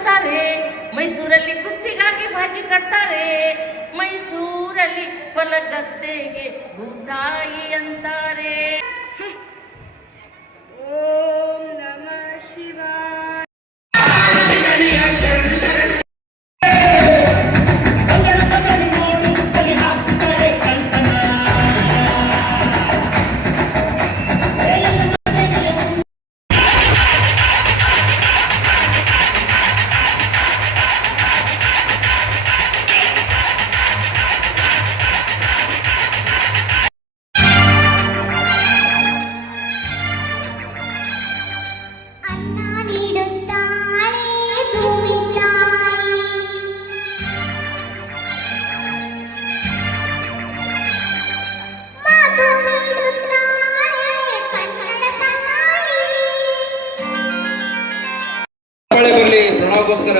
ಭಾಜಿ ಕೊಡ್ತಾರೆ ಮೈಸೂರಲ್ಲಿ ಕುಸ್ತಿಗಾಗಿ ಭಾಜಿ ಕಟ್ತಾರೆ. ಮೈಸೂರಲ್ಲಿ ಹೊಲಗದ್ದೆಗೆ ಭೂತಾಯಿ ಅಂತಾರೆ ತಾಯಿ ಮಳೆ ಬರಲಿ ಪ್ರಣವಗೋಸ್ಕರ